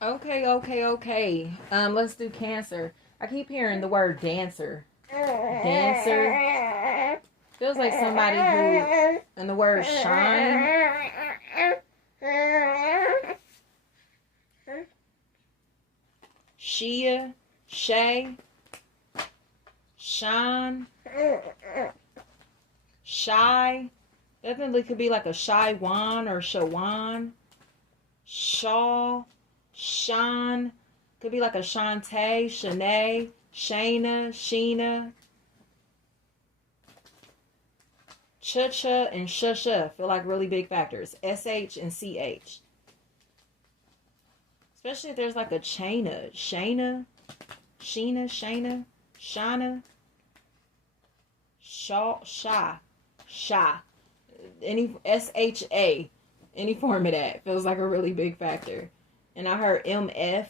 Okay. Let's do Cancer. I keep hearing the word dancer. Dancer. Feels like somebody who, and the word shine. Shia, Shay, Shine, Shy. Definitely could be like a Shy Wan or Shawan. Shaw, Sean. Could be like a Shantae, Shanae, Shayna, Sheena. Cha-cha and shusha feel like really big factors. SH and CH. Especially if there's like a Chaina, Shayna, Sheena, Shayna, Shana, Shaw, Sha. Any SHA, any form of that feels like a really big factor. And I heard MF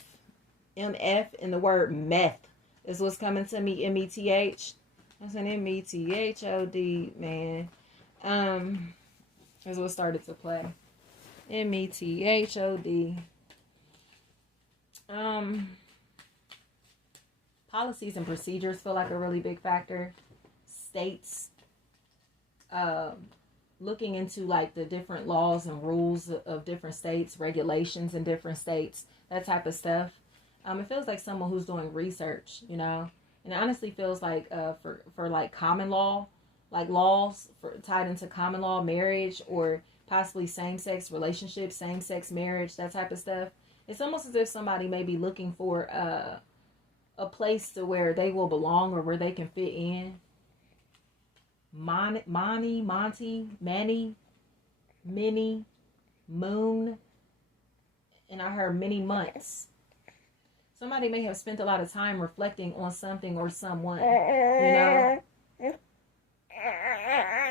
in the word meth is what's coming to me. METH. That's an METHOD, man. Is what started to play. METHOD. Policies and procedures feel like a really big factor. States, looking into like the different laws and rules of different states, regulations in different states, that type of stuff. It feels like someone who's doing research, you know, and it honestly feels like for like common law, like laws tied into common law, marriage, or possibly same-sex relationships, same-sex marriage, that type of stuff. It's almost as if somebody may be looking for a place to where they will belong or where they can fit in. Monty, Manny, Minnie, Moon, and I heard many months. Somebody may have spent a lot of time reflecting on something or someone, you know?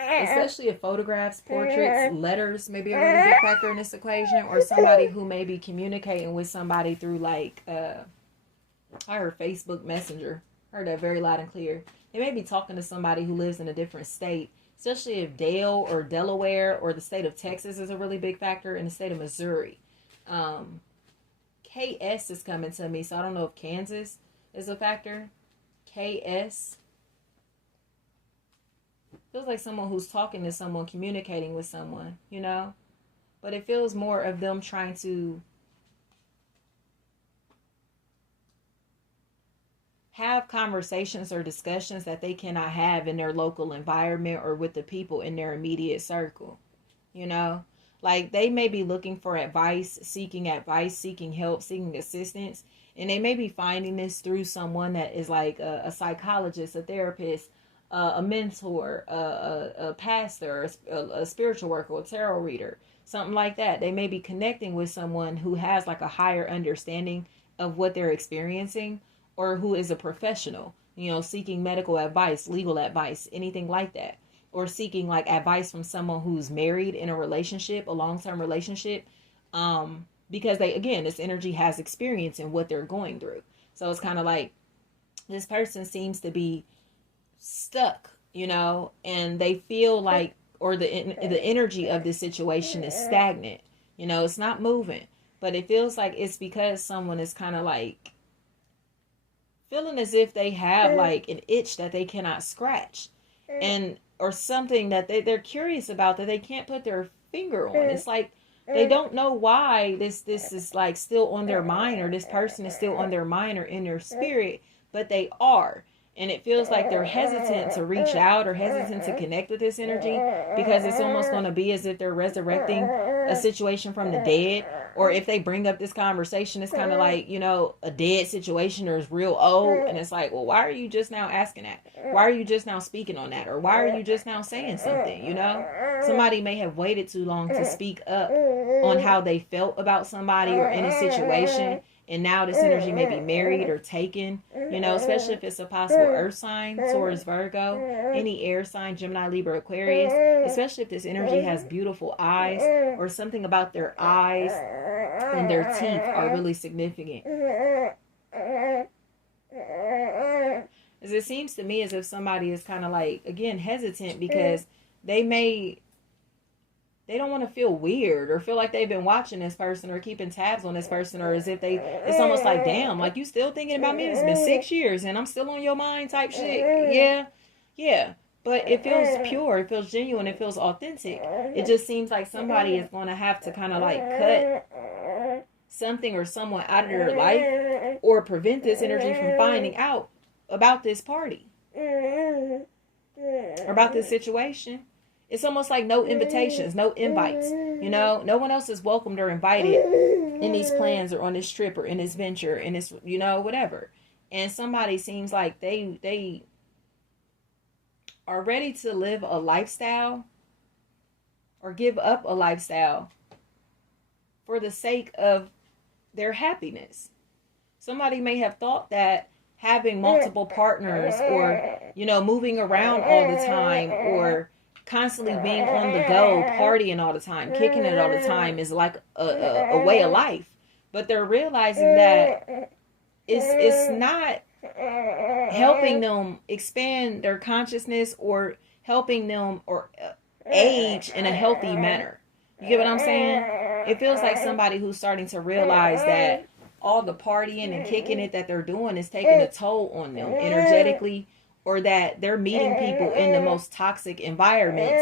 Especially if photographs, portraits, letters may be a really big factor in this equation, or somebody who may be communicating with somebody through like, I heard Facebook Messenger. I heard that very loud and clear. They may be talking to somebody who lives in a different state, especially if Dale or Delaware or the state of Texas is a really big factor, in the state of Missouri. KS is coming to me, so I don't know if Kansas is a factor. KS. Feels like someone who's talking to someone, communicating with someone, you know? But it feels more of them trying to have conversations or discussions that they cannot have in their local environment or with the people in their immediate circle, you know? Like they may be looking for advice, seeking help, seeking assistance, and they may be finding this through someone that is like a psychologist, a therapist, a mentor, a pastor, a spiritual worker, a tarot reader, something like that. They may be connecting with someone who has like a higher understanding of what they're experiencing, or who is a professional, you know, seeking medical advice, legal advice, anything like that. Or seeking like advice from someone who's married in a relationship, a long-term relationship, because they, again, this energy has experience in what they're going through. So it's kind of like this person seems to be stuck, you know, and they feel like, or the energy of this situation is stagnant, you know, it's not moving, but it feels like it's because someone is kind of like feeling as if they have like an itch that they cannot scratch, and or something that they're curious about that they can't put their finger on. It's like they don't know why this is like still on their mind, or this person is still on their mind or in their spirit, but they are. And it feels like they're hesitant to reach out or hesitant to connect with this energy, because it's almost going to be as if they're resurrecting a situation from the dead. Or if they bring up this conversation, it's kind of like, you know, a dead situation or is real old. And it's like, well, why are you just now asking that? Why are you just now speaking on that? Or why are you just now saying something, you know? Somebody may have waited too long to speak up on how they felt about somebody or in a situation. And now this energy may be married or taken, you know, especially if it's a possible earth sign, Taurus, Virgo, any air sign, Gemini, Libra, Aquarius, especially if this energy has beautiful eyes, or something about their eyes and their teeth are really significant. As it seems to me as if somebody is kind of like, again, hesitant, because they may they don't want to feel weird or feel like they've been watching this person or keeping tabs on this person, or as if it's almost like, damn, like you still thinking about me? It's been 6 years and I'm still on your mind type shit. Yeah. But it feels pure, it feels genuine, it feels authentic. It just seems like somebody is going to have to kind of like cut something or someone out of their life or prevent this energy from finding out about this party or about this situation. It's almost like no invitations, no invites. You know, no one else is welcomed or invited in these plans or on this trip or in this venture, in this, you know, whatever. And somebody seems like they are ready to live a lifestyle or give up a lifestyle for the sake of their happiness. Somebody may have thought that having multiple partners or, you know, moving around all the time or constantly being on the go, partying all the time, kicking it all the time is like a way of life. But they're realizing that it's not helping them expand their consciousness or helping them or age in a healthy manner. You get what I'm saying? It feels like somebody who's starting to realize that all the partying and kicking it that they're doing is taking a toll on them energetically, or that they're meeting people in the most toxic environments,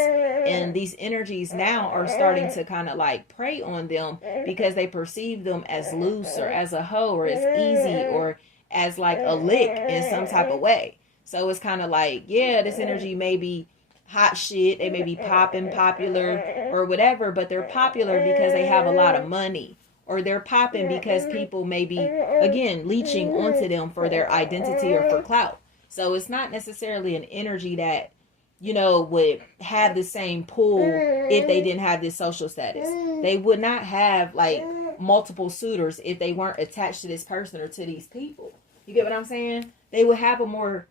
and these energies now are starting to kind of like prey on them because they perceive them as loose or as a hoe or as easy or as like a lick in some type of way. So it's kind of like, yeah, this energy may be hot shit, they may be popping, popular or whatever, but they're popular because they have a lot of money, or they're popping because people may be, again, leeching onto them for their identity or for clout. So it's not necessarily an energy that, you know, would have the same pull if they didn't have this social status. They would not have like multiple suitors if they weren't attached to this person or to these people. You get what I'm saying? They would have a more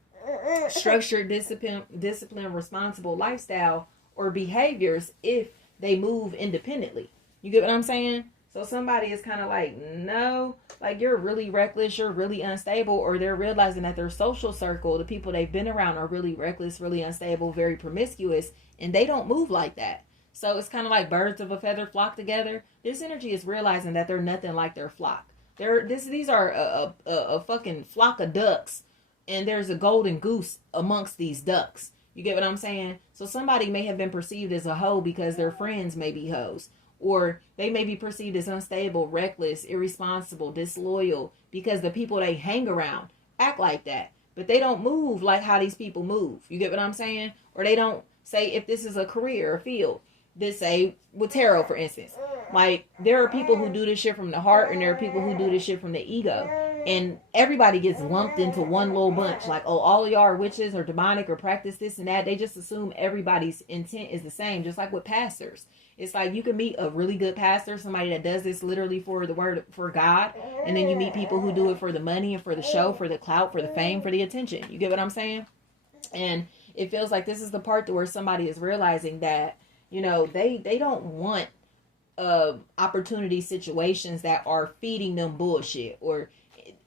structured, disciplined, responsible lifestyle or behaviors if they move independently. You get what I'm saying? So somebody is kind of like, no, like you're really reckless, you're really unstable, or they're realizing that their social circle, the people they've been around, are really reckless, really unstable, very promiscuous, and they don't move like that. So it's kind of like birds of a feather flock together. This energy is realizing that they're nothing like their flock. These are a fucking flock of ducks, and there's a golden goose amongst these ducks. You get what I'm saying? So somebody may have been perceived as a hoe because their friends may be hoes. Or they may be perceived as unstable, reckless, irresponsible, disloyal because the people they hang around act like that. But they don't move like how these people move. You get what I'm saying? Or they don't say, if this is a career or field, this say with tarot, for instance. Like, there are people who do this shit from the heart, and there are people who do this shit from the ego. And everybody gets lumped into one little bunch. Like, oh, all of y'all are witches or demonic or practice this and that. They just assume everybody's intent is the same, just like with pastors. It's like you can meet a really good pastor, somebody that does this literally for the word, for God. And then you meet people who do it for the money and for the show, for the clout, for the fame, for the attention. You get what I'm saying? And it feels like this is the part where somebody is realizing that, you know, they don't want opportunity situations that are feeding them bullshit or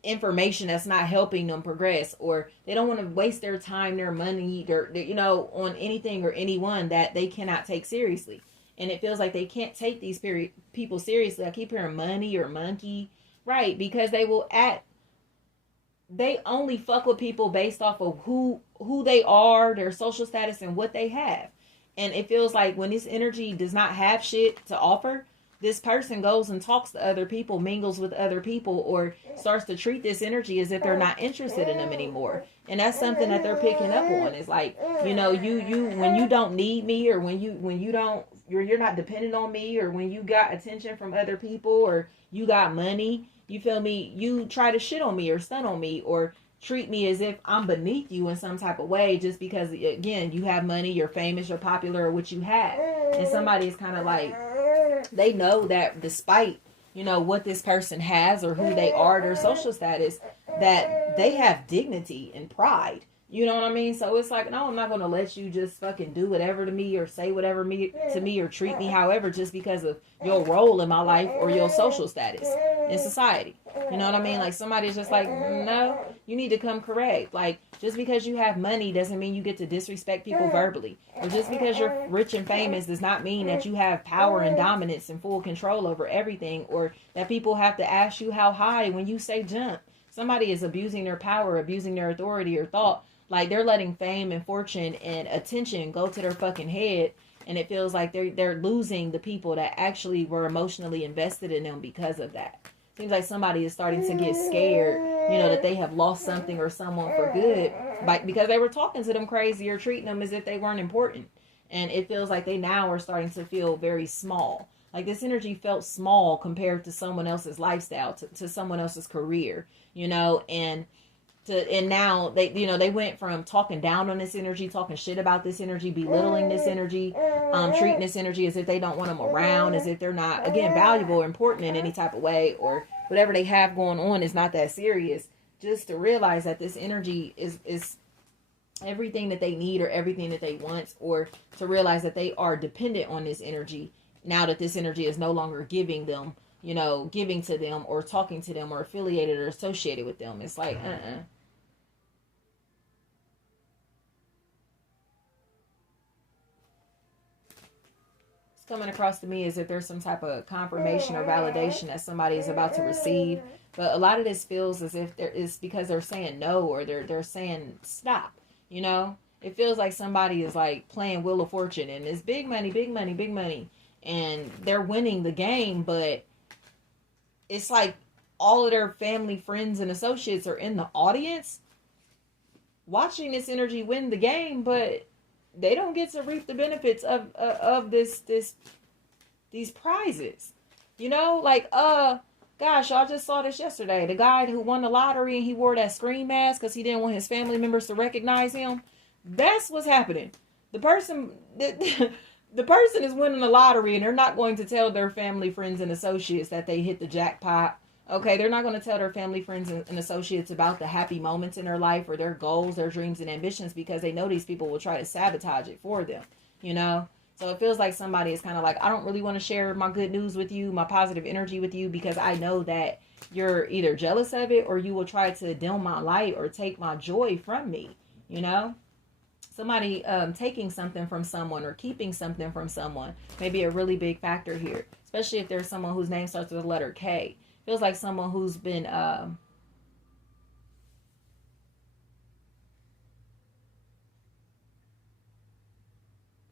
information that's not helping them progress, or they don't want to waste their time, their money, their you know, on anything or anyone that they cannot take seriously. And it feels like they can't take these people seriously. I keep hearing money or monkey, right? Because they only fuck with people based off of who they are, their social status, and what they have. And it feels like when this energy does not have shit to offer, this person goes and talks to other people, mingles with other people, or starts to treat this energy as if they're not interested in them anymore. And that's something that they're picking up on. It's like, you know, you when you don't need me, or when you don't, you're not dependent on me, or when you got attention from other people, or you got money, you feel me, you try to shit on me or stun on me or treat me as if I'm beneath you in some type of way, just because, again, you have money, you're famous, you're popular, or what you have. And somebody is kind of like, they know that despite, you know, what this person has or who they are, their social status, that they have dignity and pride. You know what I mean? So it's like, no, I'm not going to let you just fucking do whatever to me or say whatever to me or treat me however just because of your role in my life or your social status in society. You know what I mean? Like, somebody's just like, no, you need to come correct. Like, just because you have money doesn't mean you get to disrespect people verbally. Or just because you're rich and famous does not mean that you have power and dominance and full control over everything, or that people have to ask you how high when you say jump. Somebody is abusing their power, abusing their authority or thought. Like, they're letting fame and fortune and attention go to their fucking head, and it feels like they're losing the people that actually were emotionally invested in them because of that. Seems like somebody is starting to get scared, you know, that they have lost something or someone for good, because they were talking to them crazy or treating them as if they weren't important. And it feels like they now are starting to feel very small. Like, this energy felt small compared to someone else's lifestyle, to someone else's career, you know, and now they, you know, they went from talking down on this energy, talking shit about this energy, belittling this energy, treating this energy as if they don't want them around, as if they're not, again, valuable or important in any type of way, or whatever they have going on is not that serious. Just to realize that this energy is everything that they need or everything that they want, or to realize that they are dependent on this energy now that this energy is no longer giving them, you know, giving to them or talking to them or affiliated or associated with them. It's like, coming across to me as if there's some type of confirmation or validation that somebody is about to receive. But a lot of this feels as if there is because they're saying no, or they're saying stop. You know, it feels like somebody is like playing Wheel of Fortune, and it's big money, big money, big money, and they're winning the game. But it's like all of their family, friends, and associates are in the audience watching this energy win the game, but they don't get to reap the benefits of these prizes. You know, like, gosh, I just saw this yesterday. The guy who won the lottery and he wore that screen mask because he didn't want his family members to recognize him. That's what's happening. The person is winning the lottery, and they're not going to tell their family, friends, and associates that they hit the jackpot. Okay, they're not going to tell their family, friends, and associates about the happy moments in their life or their goals, their dreams, and ambitions, because they know these people will try to sabotage it for them, you know? So it feels like somebody is kind of like, I don't really want to share my good news with you, my positive energy with you, because I know that you're either jealous of it or you will try to dim my light or take my joy from me, you know? Somebody taking something from someone or keeping something from someone may be a really big factor here, especially if there's someone whose name starts with the letter K. Feels like someone who's been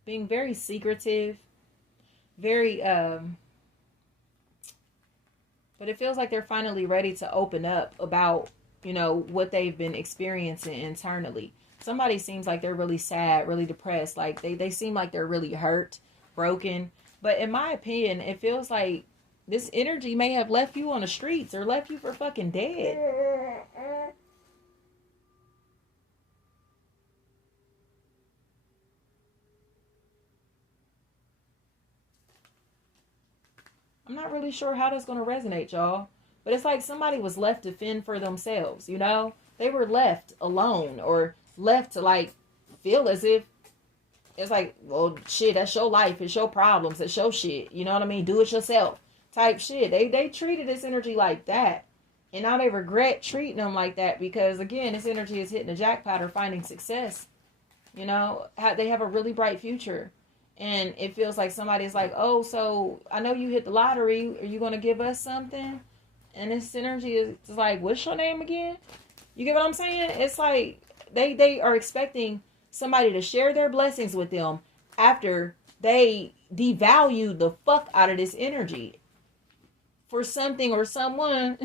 being very secretive, very but it feels like they're finally ready to open up about, you know, what they've been experiencing internally. Somebody seems like they're really sad, really depressed, like they seem like they're really hurt, broken. But in my opinion, it feels like this energy may have left you on the streets or left you for fucking dead. I'm not really sure how that's going to resonate, y'all. But it's like somebody was left to fend for themselves, you know? They were left alone or left to, like, feel as if it's like, well, shit, that's your life. It's your problems. It's your shit. You know what I mean? Do it yourself. Type shit. They treated this energy like that, and now they regret treating them like that because, again, this energy is hitting the jackpot or finding success. You know, they have a really bright future, and it feels like somebody's like, oh, so I know you hit the lottery. Are you going to give us something? And this energy is like, what's your name again? You get what I'm saying? It's like they are expecting somebody to share their blessings with them after they devalued the fuck out of this energy for something or someone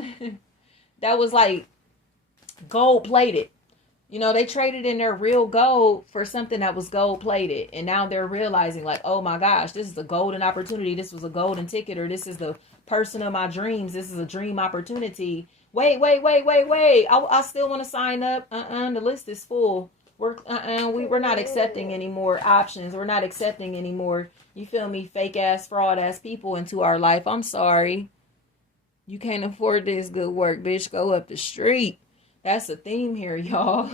that was like gold plated. You know, they traded in their real gold for something that was gold plated. And now they're realizing like, oh my gosh, this is a golden opportunity. This was a golden ticket, or this is the person of my dreams. This is a dream opportunity. Wait. I still want to sign up. The list is full. We're not accepting any more options. We're not accepting any more, you feel me, fake ass, fraud ass people into our life. I'm sorry. You can't afford this good work, bitch. Go up the street. That's a theme here, y'all.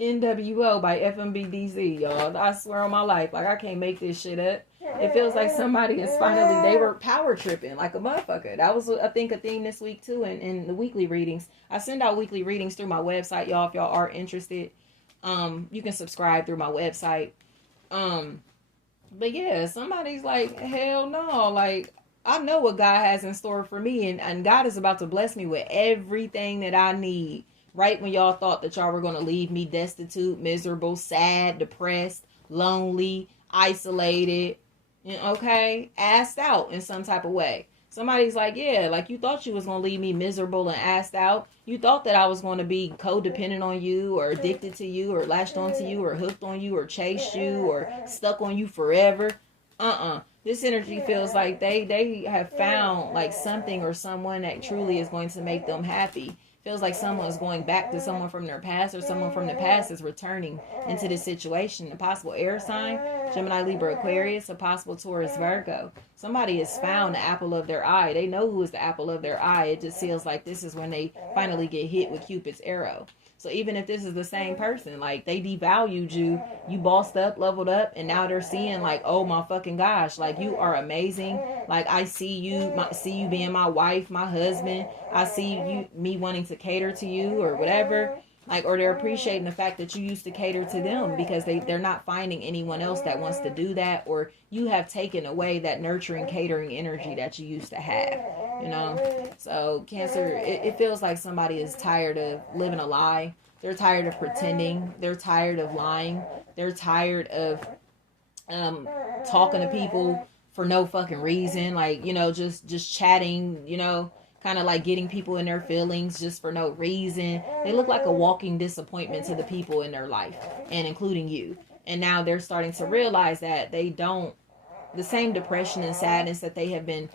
NWO by FMB DZ, y'all. I swear on my life, like I can't make this shit up. It feels like somebody is finally, they were power tripping like a motherfucker. That was, I think, a theme this week too in the weekly readings. I send out weekly readings through my website, y'all, if y'all are interested. You can subscribe through my website. But yeah, somebody's like, hell no, like, I know what God has in store for me, and God is about to bless me with everything that I need. Right when y'all thought that y'all were going to leave me destitute, miserable, sad, depressed, lonely, isolated, okay, assed out in some type of way. Somebody's like, yeah, like you thought you was going to leave me miserable and assed out. You thought that I was going to be codependent on you or addicted to you or latched onto you or hooked on you or chased you or stuck on you forever. This energy feels like they have found like something or someone that truly is going to make them happy. Feels like someone is going back to someone from their past, or someone from the past is returning into this situation. A possible air sign, Gemini, Libra, Aquarius, a possible Taurus, Virgo. Somebody has found the apple of their eye. They know who is the apple of their eye. It just feels like this is when they finally get hit with Cupid's arrow. So even if this is the same person, like they devalued you, you bossed up, leveled up, and now they're seeing like, oh my fucking gosh, like you are amazing. Like I see you being my wife, my husband. I see me wanting to cater to you or whatever. Like, or they're appreciating the fact that you used to cater to them because they're not finding anyone else that wants to do that, or you have taken away that nurturing, catering energy that you used to have, you know? So Cancer, it feels like somebody is tired of living a lie. They're tired of pretending. They're tired of lying. They're tired of talking to people for no fucking reason. Like, you know, just chatting, you know, kind of like getting people in their feelings just for no reason. They look like a walking disappointment to the people in their life, and including you. And now they're starting to realize that they don't, the same depression and sadness that they have been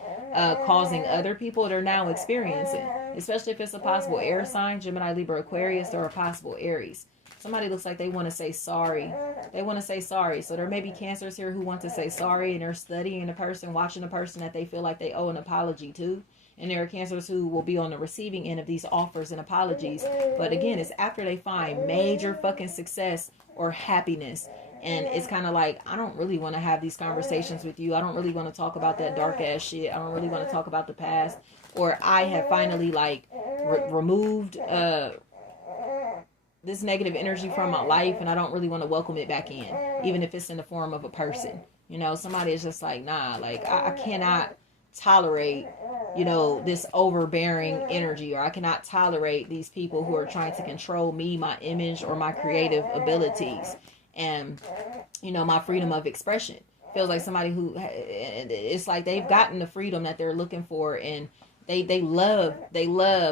causing other people, they're now experiencing. Especially if it's a possible air sign, Gemini, Libra, Aquarius, or a possible Aries. Somebody looks like they want to say sorry. They want to say sorry. So there may be Cancers here who want to say sorry, and they're studying a person, watching a person that they feel like they owe an apology to. And there are Cancers who will be on the receiving end of these offers and apologies. But again, it's after they find major fucking success or happiness. And it's kind of like, I don't really want to have these conversations with you. I don't really want to talk about that dark ass shit. I don't really want to talk about the past. Or I have finally like removed this negative energy from my life, and I don't really want to welcome it back in, even if it's in the form of a person. You know, somebody is just like, nah, like I cannot tolerate, you know, this overbearing energy, or I cannot tolerate these people who are trying to control me, my image, or my creative abilities, and, you know, my freedom of expression. Feels like somebody who, it's like they've gotten the freedom that they're looking for, and they love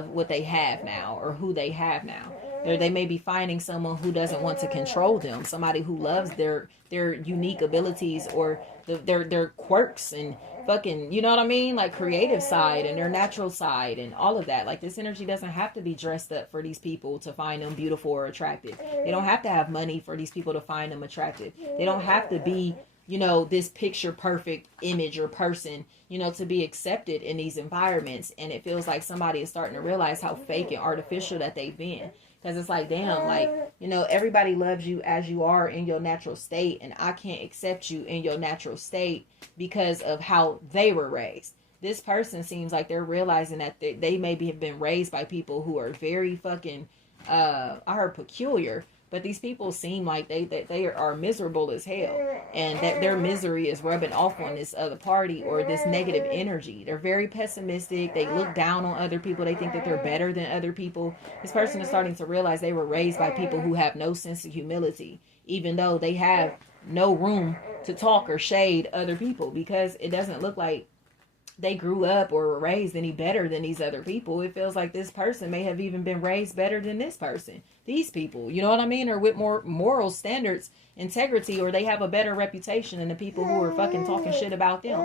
what they have now, or who they have now. They may be finding someone who doesn't want to control them, somebody who loves their unique abilities, or their quirks and fucking, you know what I mean? Like creative side and their natural side and all of that. Like this energy doesn't have to be dressed up for these people to find them beautiful or attractive. They don't have to have money for these people to find them attractive. They don't have to be, you know, this picture perfect image or person, you know, to be accepted in these environments. And it feels like somebody is starting to realize how fake and artificial that they've been. Because it's like, damn, like, you know, everybody loves you as you are in your natural state, and I can't accept you in your natural state because of how they were raised. This person seems like they're realizing that they maybe have been raised by people who are very fucking, I heard peculiar, but these people seem like they are miserable as hell, and that their misery is rubbing off on this other party or this negative energy. They're very pessimistic. They look down on other people. They think that they're better than other people. This person is starting to realize they were raised by people who have no sense of humility, even though they have no room to talk or shade other people, because it doesn't look like they grew up or were raised any better than these other people. It feels like this person may have even been raised better than this person. These people, you know what I mean? Or with more moral standards, integrity, or they have a better reputation than the people who are fucking talking shit about them.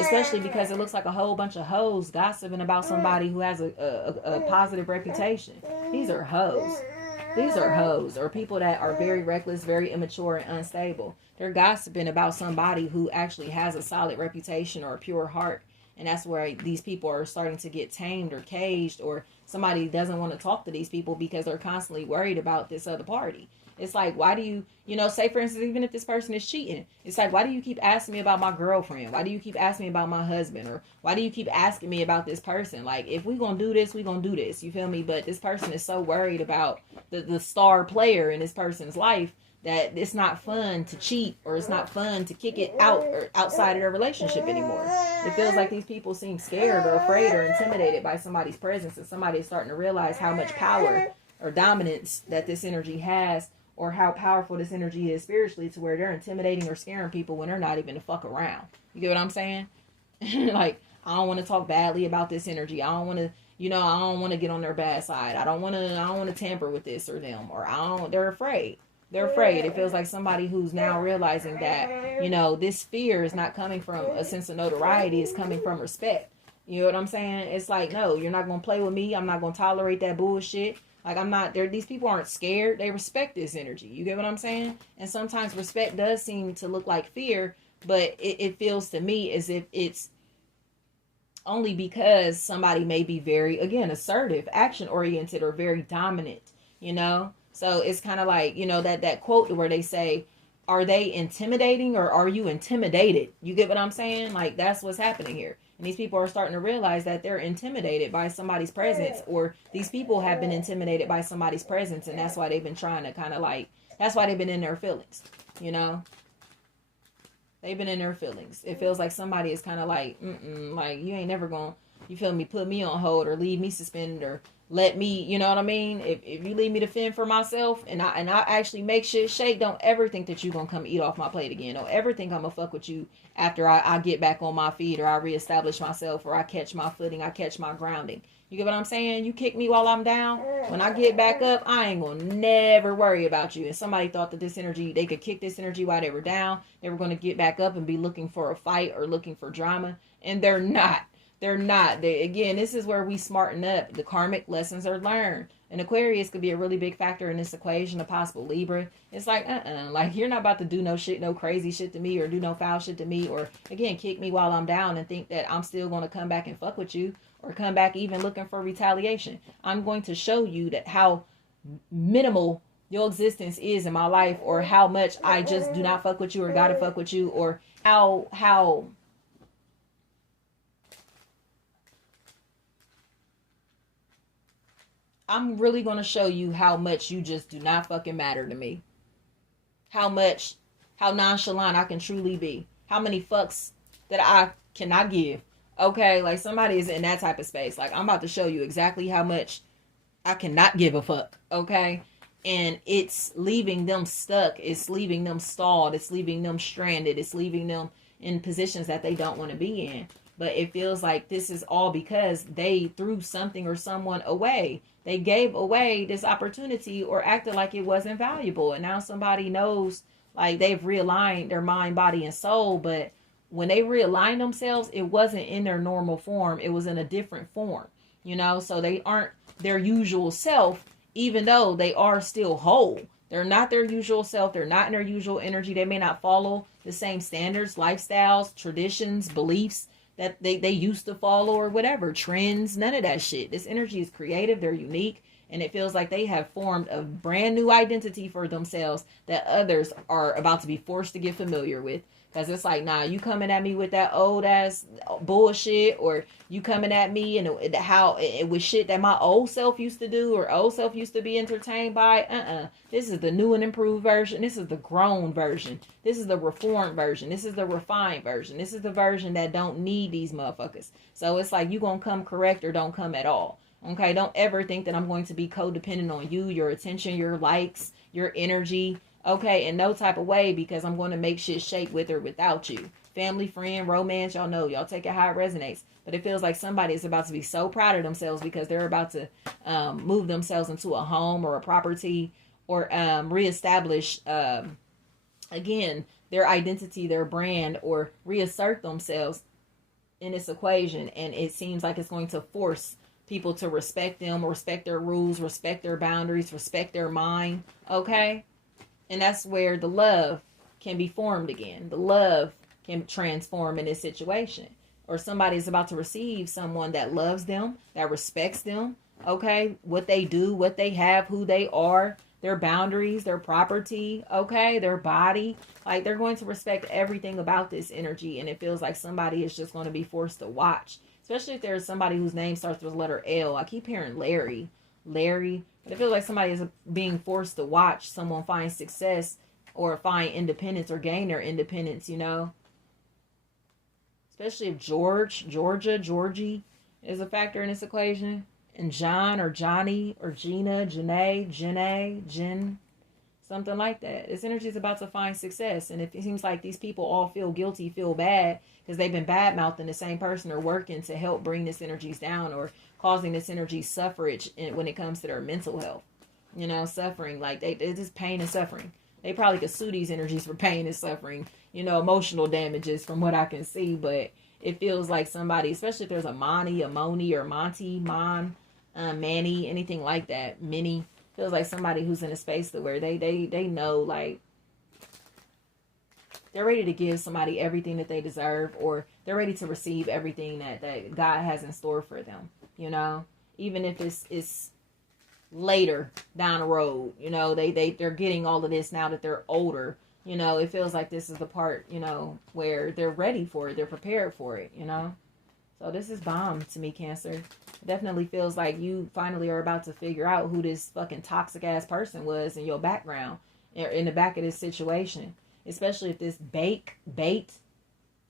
Especially because it looks like a whole bunch of hoes gossiping about somebody who has a positive reputation. These are hoes. These are hoes, or people that are very reckless, very immature, and unstable. They're gossiping about somebody who actually has a solid reputation or a pure heart. And that's where these people are starting to get tamed or caged, or somebody doesn't want to talk to these people because they're constantly worried about this other party. It's like, why do you, say for instance, even if this person is cheating, it's like, why do you keep asking me about my girlfriend? Why do you keep asking me about my husband? Or why do you keep asking me about this person? Like, if we gonna do this, we gonna do this. You feel me? But this person is so worried about the star player in this person's life that it's not fun to cheat, or it's not fun to kick it out or outside of their relationship anymore. It feels like these people seem scared or afraid or intimidated by somebody's presence, and somebody is starting to realize how much power or dominance that this energy has, or how powerful this energy is spiritually, to where they're intimidating or scaring people when they're not even to fuck around. You get what I'm saying? Like, I don't want to talk badly about this energy. I don't want to, I don't want to get on their bad side. I don't want to tamper with this or them, or they're afraid. They're afraid. It feels like somebody who's now realizing that, this fear is not coming from a sense of notoriety. It's coming from respect. You know what I'm saying? It's like, no, you're not going to play with me. I'm not going to tolerate that bullshit. Like, I'm not there. These people aren't scared. They respect this energy. You get what I'm saying? And sometimes respect does seem to look like fear, but it feels to me as if it's only because somebody may be very, again, assertive, action oriented, or very dominant, So it's kind of like, that quote where they say, are they intimidating or are you intimidated? You get what I'm saying? Like, that's what's happening here. And these people are starting to realize that they're intimidated by somebody's presence, or these people have been intimidated by somebody's presence. And that's why they've been trying to that's why they've been in their feelings, They've been in their feelings. It feels like somebody is kind of like, like, you ain't never going to, you feel me, put me on hold or leave me suspended or let me, you know what I mean? If you leave me to fend for myself and I actually make shit shake, don't ever think that you're going to come eat off my plate again. Don't ever think I'm going to fuck with you after I get back on my feet, or I reestablish myself, or I catch my footing, I catch my grounding. You get what I'm saying? You kick me while I'm down. When I get back up, I ain't going to never worry about you. And somebody thought that this energy, they could kick this energy while they were down. They were going to get back up and be looking for a fight or looking for drama. And they're not. They're not. Again, this is where we smarten up. The karmic lessons are learned. And Aquarius could be a really big factor in this equation, a possible Libra. It's like, like, you're not about to do no shit, no crazy shit to me, or do no foul shit to me, or, again, kick me while I'm down and think that I'm still going to come back and fuck with you, or come back even looking for retaliation. I'm going to show you that how minimal your existence is in my life, or how much I just do not fuck with you, or gotta fuck with you, or how I'm really going to show you how much you just do not fucking matter to me. How nonchalant I can truly be. How many fucks that I cannot give. Okay, like, somebody is in that type of space. Like, I'm about to show you exactly how much I cannot give a fuck. Okay? And it's leaving them stuck. It's leaving them stalled. It's leaving them stranded. It's leaving them in positions that they don't want to be in. But it feels like this is all because they threw something or someone away. They gave away this opportunity or acted like it wasn't valuable. And now somebody knows, like, they've realigned their mind, body, and soul. But when they realigned themselves, it wasn't in their normal form. It was in a different form, So they aren't their usual self, even though they are still whole. They're not their usual self. They're not in their usual energy. They may not follow the same standards, lifestyles, traditions, beliefs that they used to follow, or whatever, trends, none of that shit. This energy is creative, they're unique, and it feels like they have formed a brand new identity for themselves that others are about to be forced to get familiar with. Because it's like, nah, you coming at me with that old ass bullshit, or you coming at me and how it was shit that my old self used to do, or old self used to be entertained by. This is the new and improved version. This is the grown version. This is the reformed version. This is the refined version. This is the version that don't need these motherfuckers. So it's like, you gonna come correct or don't come at all. Okay, don't ever think that I'm going to be codependent on you, your attention, your likes, your energy. Okay, in no type of way, because I'm going to make shit shake with or without you. Family, friend, romance, y'all know. Y'all take it how it resonates. But it feels like somebody is about to be so proud of themselves because they're about to move themselves into a home or a property, or reestablish, again, their identity, their brand, or reassert themselves in this equation. And it seems like it's going to force people to respect them, respect their rules, respect their boundaries, respect their mind. Okay? And that's where the love can be formed again. The love can transform in this situation. or somebody is about to receive someone that loves them, that respects them, okay? What they do, what they have, who they are, their boundaries, their property, okay? Their body. Like, they're going to respect everything about this energy, and it feels like somebody is just going to be forced to watch. Especially if there's somebody whose name starts with the letter L. I keep hearing Larry. But it feels like somebody is being forced to watch someone find success or find independence or gain their independence, you know? Especially if Georgie is a factor in this equation. And John or Johnny or Gina, Janae, Jen, something like that. This energy is about to find success. And it seems like these people all feel guilty, feel bad, because they've been bad-mouthing the same person or working to help bring this energy down or causing this energy suffrage when it comes to their mental health. You know, suffering. Like, it's just pain and suffering. They probably could sue these energies for pain and suffering, you know, emotional damages from what I can see. But it feels like somebody, especially if there's a Moni, or Monty, Manny, anything like that, Minnie, feels like somebody who's in a space where they know, like, they're ready to give somebody everything that they deserve, or they're ready to receive everything that God has in store for them, you know, even if it's later down the road, you know, they're getting all of this now that they're older, you know. It feels like this is the part, you know, where they're ready for it, they're prepared for it, you know. So this is bomb to me, Cancer. It definitely feels like you finally are about to figure out who this fucking toxic ass person was in your background, in the back of this situation. Especially if this bait,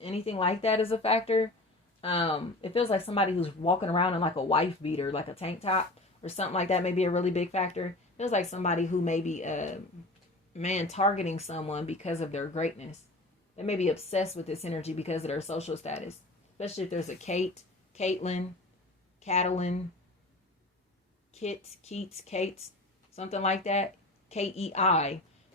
anything like that is a factor. It feels like somebody who's walking around in like a wife beater, like a tank top or something like that may be a really big factor. It feels like somebody who may be targeting someone because of their greatness. They may be obsessed with this energy because of their social status. Especially if there's a Kate, Caitlin, Catalin, Kates, something like that. Kei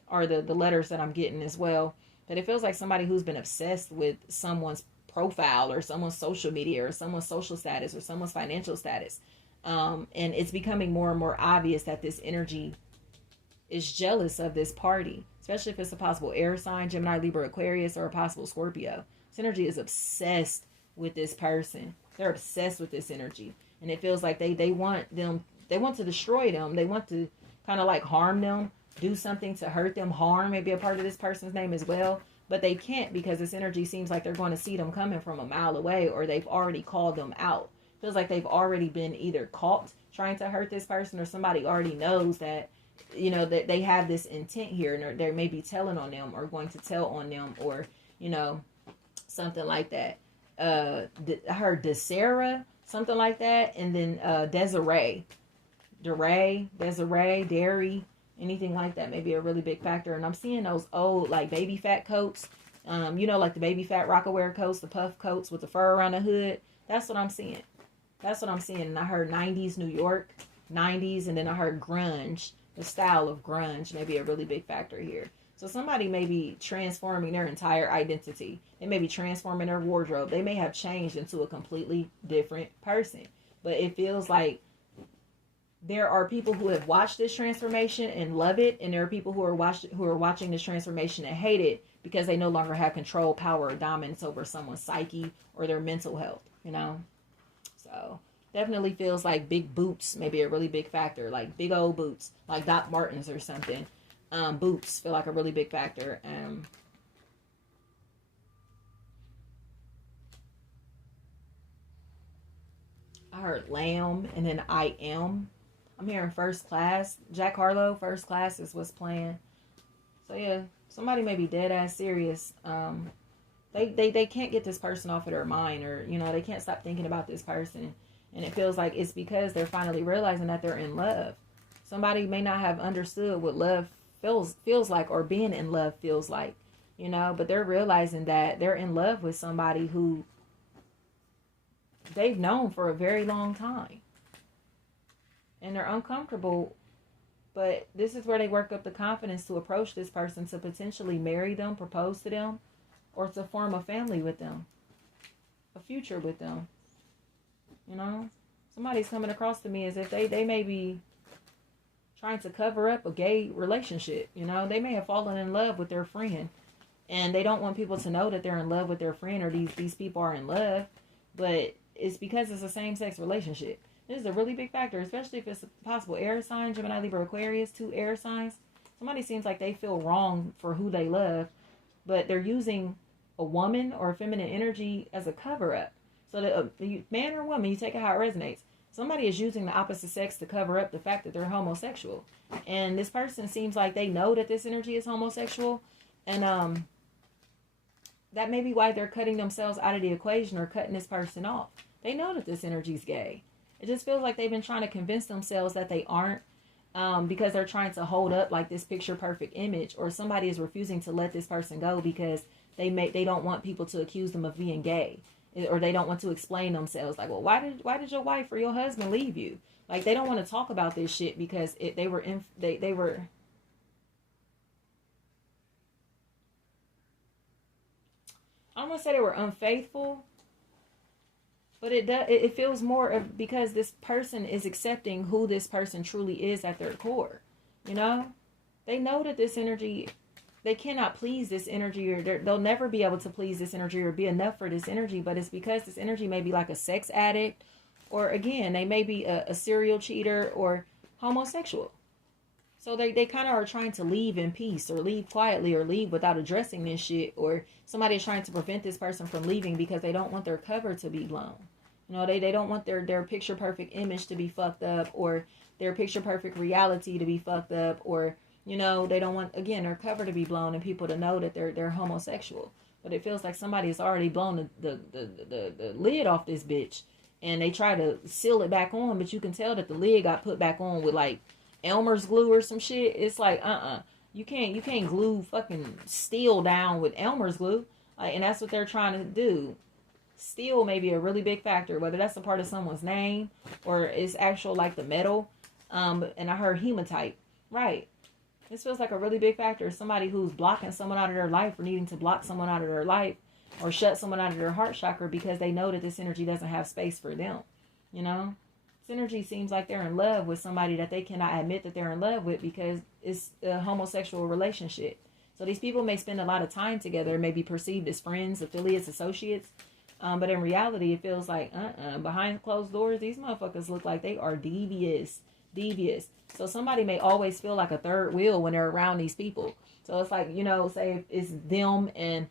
are the letters that I'm getting as well. But it feels like somebody who's been obsessed with someone's profile or someone's social media or someone's social status or someone's financial status. And it's becoming more and more obvious that this energy is jealous of this party, especially if it's a possible air sign, Gemini, Libra, Aquarius, or a possible Scorpio. This energy is obsessed with this person. They're obsessed with this energy. And it feels like they want to destroy them. They want to kind of like harm them, do something to hurt them, harm maybe a part of this person's name as well. But they can't, because this energy seems like they're going to see them coming from a mile away, or they've already called them out. Feels like they've already been either caught trying to hurt this person, or somebody already knows that, you know, that they have this intent here, and they're maybe telling on them or going to tell on them, or, you know, something like that. I heard Desera, something like that, and then Desiree, Derry, anything like that may be a really big factor. And I'm seeing those old like baby fat coats, you know, like the baby fat Rocawear coats, the puff coats with the fur around the hood. That's what I'm seeing. And I heard 90s New York, 90s, and then I heard grunge, the style of grunge may be a really big factor here. So somebody may be transforming their entire identity. They may be transforming their wardrobe. They may have changed into a completely different person. But it feels like there are people who have watched this transformation and love it, and there are people who are watching this transformation and hate it because they no longer have control, power, or dominance over someone's psyche or their mental health, you know? So definitely feels like big boots may be a really big factor, like big old boots, like Doc Martens or something. Boots feel like a really big factor. I heard lamb, and then I am. I'm hearing first class. Jack Harlow, first class is what's playing. So yeah, somebody may be dead ass serious. They can't get this person off of their mind, or, you know, they can't stop thinking about this person. And it feels like it's because they're finally realizing that they're in love. Somebody may not have understood what love feels like, or being in love feels like, you know, but they're realizing that they're in love with somebody who they've known for a very long time. And they're uncomfortable, but this is where they work up the confidence to approach this person, to potentially marry them, propose to them, or to form a family with them, a future with them. You know, somebody's coming across to me as if they may be trying to cover up a gay relationship. You know, they may have fallen in love with their friend, and they don't want people to know that they're in love with their friend, or these people are in love. but it's because it's a same-sex relationship. This is a really big factor, especially if it's a possible air sign, Gemini, Libra, Aquarius, 2 air signs. Somebody seems like they feel wrong for who they love, but they're using a woman or feminine energy as a cover-up. So the man or woman, you take it how it resonates. Somebody is using the opposite sex to cover up the fact that they're homosexual. And this person seems like they know that this energy is homosexual. And that may be why they're cutting themselves out of the equation or cutting this person off. They know that this energy is gay. It just feels like they've been trying to convince themselves that they aren't, because they're trying to hold up like this picture perfect image, or somebody is refusing to let this person go because they don't want people to accuse them of being gay, or they don't want to explain themselves. Like, well, why did your wife or your husband leave you? Like, they don't want to talk about this shit because they were I don't want to say they were unfaithful, but it feels more of because this person is accepting who this person truly is at their core. You know, they know that this energy, they cannot please this energy, or they'll never be able to please this energy or be enough for this energy. But it's because this energy may be like a sex addict, or again, they may be a serial cheater or homosexual. So they kind of are trying to leave in peace, or leave quietly, or leave without addressing this shit, or somebody is trying to prevent this person from leaving because they don't want their cover to be blown. You know, they don't want their picture perfect image to be fucked up, or their picture perfect reality to be fucked up, or, you know, they don't want, again, their cover to be blown and people to know that they're homosexual. But it feels like somebody has already blown the lid off this bitch, and they try to seal it back on, but you can tell that the lid got put back on with like Elmer's glue or some shit. It's like, you can't glue fucking steel down with Elmer's glue. And that's what they're trying to do. Steel may be a really big factor, whether that's a part of someone's name or it's actual like the metal. And I heard hematite. Right. This feels like a really big factor. Somebody who's blocking someone out of their life, or needing to block someone out of their life, or shut someone out of their heart chakra because they know that this energy doesn't have space for them. You know? Energy seems like they're in love with somebody that they cannot admit that they're in love with because it's a homosexual relationship. So these people may spend a lot of time together, may be perceived as friends, affiliates, associates. But in reality, it feels like, behind closed doors, these motherfuckers look like they are devious. So somebody may always feel like a third wheel when they're around these people. So it's like, you know, say it's them and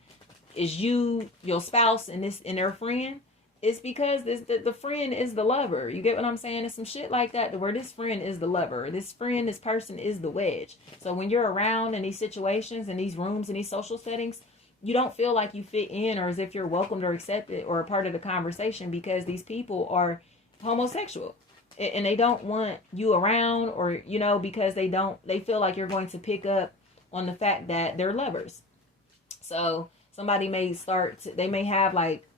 it's you, your spouse, and their friend. It's because the friend is the lover. You get what I'm saying? It's some shit like that where this friend is the lover. This person is the wedge. So when you're around in these situations, in these rooms, in these social settings, you don't feel like you fit in or as if you're welcomed or accepted or a part of the conversation because these people are homosexual. And they don't want you around, or, you know, because they feel like you're going to pick up on the fact that they're lovers. So somebody they may have like,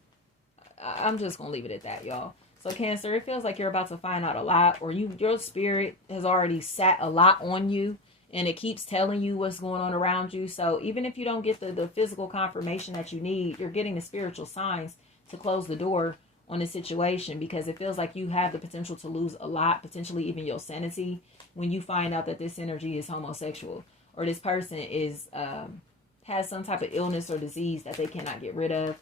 I'm just going to leave it at that, y'all. So Cancer, it feels like you're about to find out a lot, or your spirit has already sat a lot on you, and it keeps telling you what's going on around you. So even if you don't get the physical confirmation that you need, you're getting the spiritual signs to close the door on the situation, because it feels like you have the potential to lose a lot, potentially even your sanity, when you find out that this energy is homosexual, or this person is has some type of illness or disease that they cannot get rid of.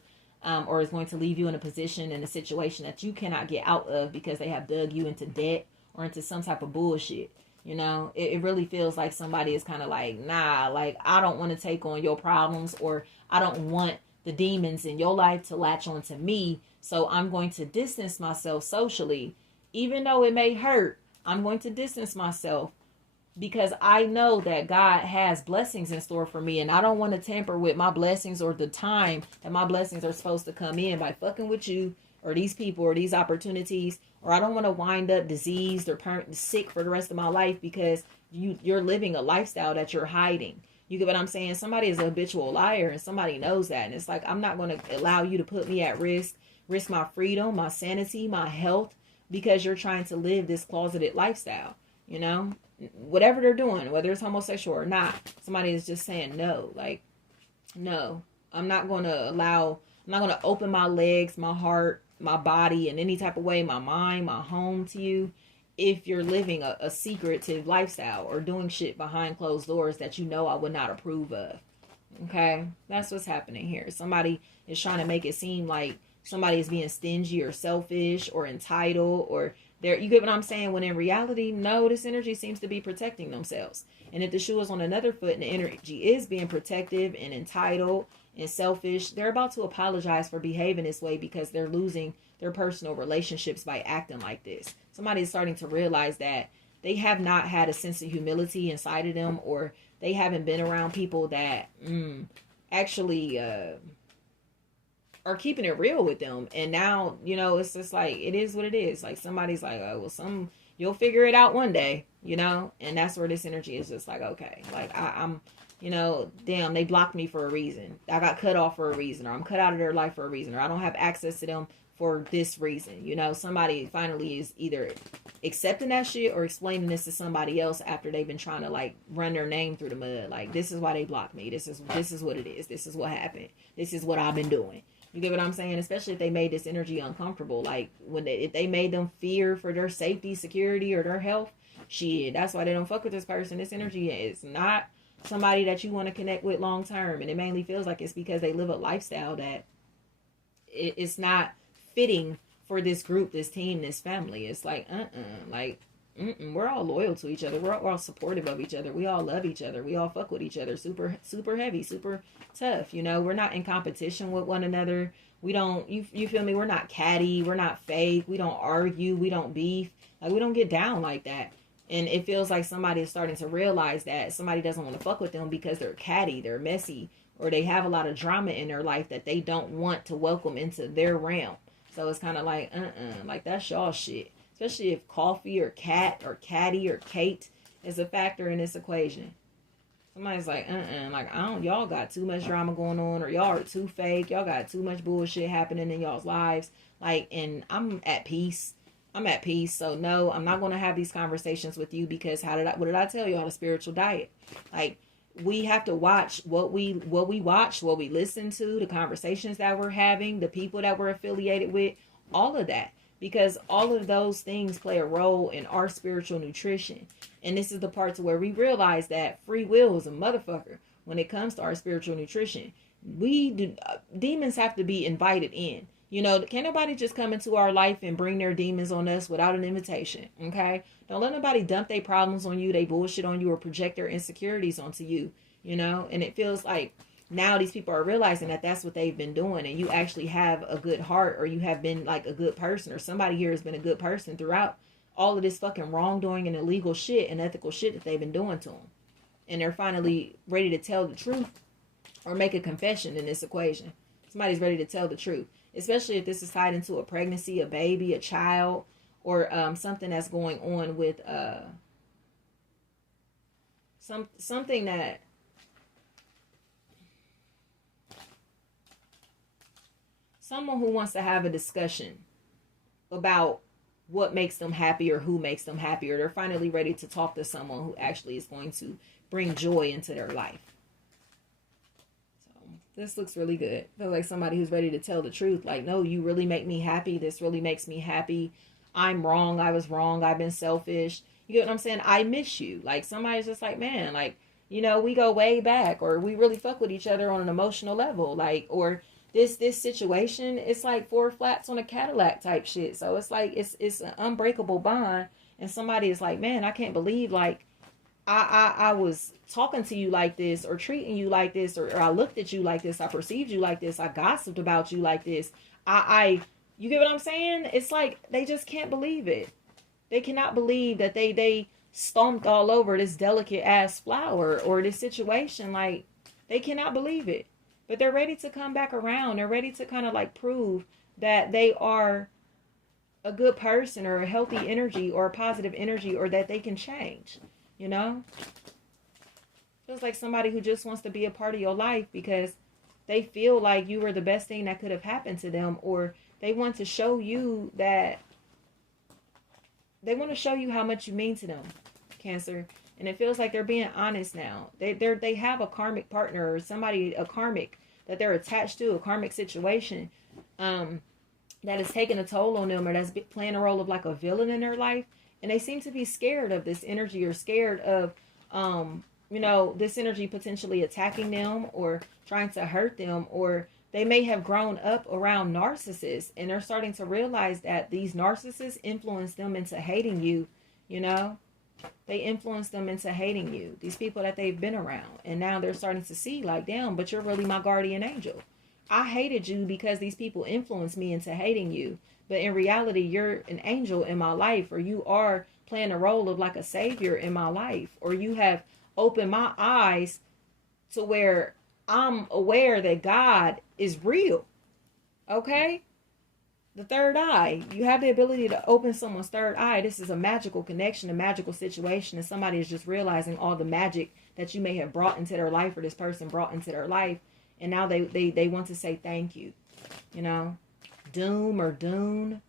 Or is going to leave you in a situation that you cannot get out of because they have dug you into debt or into some type of bullshit. You know, it really feels like somebody is kind of like, nah, like, I don't want to take on your problems, or I don't want the demons in your life to latch on to me. So I'm going to distance myself socially. Even though it may hurt, I'm going to distance myself because I know that God has blessings in store for me, and I don't want to tamper with my blessings or the time that my blessings are supposed to come in by fucking with you or these people or these opportunities, or I don't want to wind up diseased or sick for the rest of my life because you're living a lifestyle that you're hiding. You get what I'm saying? Somebody is a habitual liar, and somebody knows that, and it's like, I'm not going to allow you to put me at risk my freedom, my sanity, my health, because you're trying to live this closeted lifestyle, you know? Whatever they're doing, whether it's homosexual or not, somebody is just saying no. Like, no, I'm not going to open my legs, my heart, my body in any type of way, my mind, my home to you, if you're living a secretive lifestyle or doing shit behind closed doors that you know I would not approve of. Okay, that's what's happening here. Somebody is trying to make it seem like somebody is being stingy or selfish or entitled, or they're, you get what I'm saying? When in reality, no, this energy seems to be protecting themselves. And if the shoe is on another foot and the energy is being protective and entitled and selfish, they're about to apologize for behaving this way because they're losing their personal relationships by acting like this. Somebody is starting to realize that they have not had a sense of humility inside of them, or they haven't been around people that actually are keeping it real with them. And now, you know, it's just like, it is what it is. Like, somebody's like, oh, well, you'll figure it out one day, you know? And that's where this energy is just like, okay, like I'm, you know, damn, they blocked me for a reason. I got cut off for a reason, or I'm cut out of their life for a reason, or I don't have access to them for this reason. You know, somebody finally is either accepting that shit or explaining this to somebody else after they've been trying to like run their name through the mud. Like, this is why they blocked me. This is what it is. This is what happened. This is what I've been doing. You get what I'm saying? Especially if they made this energy uncomfortable. Like, if they made them fear for their safety, security, or their health, shit, that's why they don't fuck with this person. This energy is not somebody that you want to connect with long term. And it mainly feels like it's because they live a lifestyle that it's not fitting for this group, this team, this family. It's like, we're all loyal to each other. We're all supportive of each other. We all love each other. We all fuck with each other. Super, super heavy, super tough. You know, we're not in competition with one another. We don't, you feel me? We're not catty. We're not fake. We don't argue. We don't beef. Like, we don't get down like that. And it feels like somebody is starting to realize that somebody doesn't want to fuck with them because they're catty, they're messy, or they have a lot of drama in their life that they don't want to welcome into their realm. So it's kind of like, like, that's y'all shit. Especially if coffee or cat or catty or Kate is a factor in this equation. Somebody's like, like, y'all got too much drama going on, or y'all are too fake. Y'all got too much bullshit happening in y'all's lives. Like, and I'm at peace. So no, I'm not going to have these conversations with you because what did I tell y'all? The spiritual diet. Like, we have to watch what we watch, what we listen to, the conversations that we're having, the people that we're affiliated with, all of that. Because all of those things play a role in our spiritual nutrition. And this is the part to where we realize that free will is a motherfucker when it comes to our spiritual nutrition. Demons have to be invited in. You know, can't nobody just come into our life and bring their demons on us without an invitation, okay? Don't let nobody dump their problems on you, they bullshit on you, or project their insecurities onto you, you know? And it feels like now these people are realizing that that's what they've been doing, and you actually have a good heart, or you have been like a good person, or somebody here has been a good person throughout all of this fucking wrongdoing and illegal shit and ethical shit that they've been doing to them. And they're finally ready to tell the truth or make a confession in this equation. Somebody's ready to tell the truth, especially if this is tied into a pregnancy, a baby, a child, or something that's going on with something that someone who wants to have a discussion about what makes them happy or who makes them happy, or they're finally ready to talk to someone who actually is going to bring joy into their life. This looks really good. I feel like somebody who's ready to tell the truth. Like, no, you really make me happy. This really makes me happy. I'm wrong. I was wrong. I've been selfish. You get what I'm saying? I miss you. Like, somebody's just like, man, like, you know, we go way back, or we really fuck with each other on an emotional level. Like, or this situation, it's like 4 flats on a Cadillac type shit. So it's like, it's an unbreakable bond. And somebody is like, man, I can't believe, like, I was talking to you like this, or treating you like this, or I looked at you like this, I perceived you like this, I gossiped about you like this. You get what I'm saying? It's like they just can't believe it. They cannot believe that they stomped all over this delicate ass flower or this situation. Like, they cannot believe it. But they're ready to come back around. They're ready to kind of like prove that they are a good person, or a healthy energy, or a positive energy, or that they can change. You know? Feels like somebody who just wants to be a part of your life because they feel like you were the best thing that could have happened to them, or they want to show you that they want to show you how much you mean to them, Cancer. And it feels like they're being honest now. They have a karmic partner, or somebody, a karmic that they're attached to, a karmic situation that is taking a toll on them, or that's playing a role of like a villain in their life. And they seem to be scared of this energy, or scared of, you know, this energy potentially attacking them or trying to hurt them, or They may have grown up around narcissists, and they're starting to realize that these narcissists influence them into hating you, you know? They influence them into hating you, these people that they've been around. And now they're starting to see, like, damn, but you're really my guardian angel. I hated you because these people influenced me into hating you. But in reality, you're an angel in my life, or you are playing a role of like a savior in my life, or you have opened my eyes to where I'm aware that God is real. Okay? The third eye. You have the ability to open someone's third eye. This is a magical connection, a magical situation, and somebody is just realizing all the magic that you may have brought into their life, or this person brought into their life, and now they want to say thank you. You know? Doom or Dune.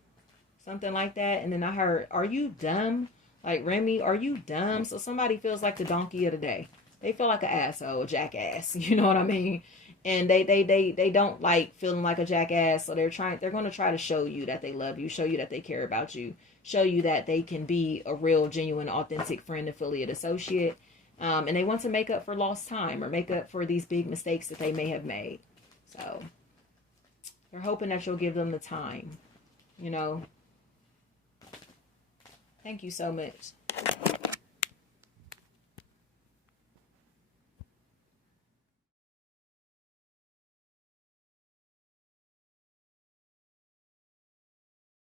Something like that. And then I heard, are you dumb? Like, Remy, are you dumb? So somebody feels like the donkey of the day. They feel like an asshole, a jackass. You know what I mean? And they don't like feeling like a jackass. So they're going to try to show you that they love you, show you that they care about you, show you that they can be a real, genuine, authentic friend, affiliate, associate. And they want to make up for lost time, or make up for these big mistakes that they may have made. So they're hoping that you'll give them the time, you know. Thank you so much.